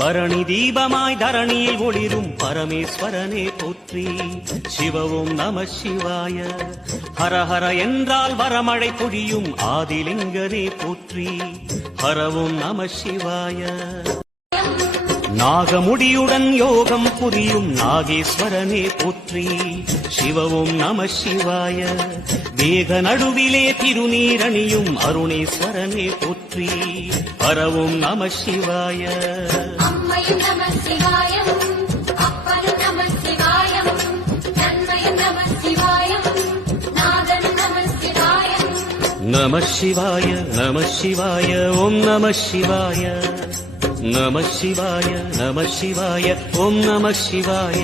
பரணி தீபமாய் தரணியில் ஒளிரும் பரமேஸ்வரனே போற்றி. சிவவும் நம சிவாய. ஹரஹர என்றால் வரமழை பொழியும் ஆதிலிங்கனே போற்றி. ஹரவும் நம சிவாய. நாகமுடியுடன் யோகம் புரியும் நாகேஸ்வரனே போற்றி. சிவவும் நம சிவாய. வேக நடுவிலே திருநீரணியும் அருணேஸ்வரனே போற்றி. ஹரவும் நம சிவாய. அம்மையும் நம சிவாயம், அப்பனும் நம சிவாயம், நன்மையும் நம சிவாயம், நாதனும் நம சிவாயம். நம சிவாய நம சிவாய ஓம் நம சிவாய. நம சிவாய நம சிவாய ஓம் நம சிவாய.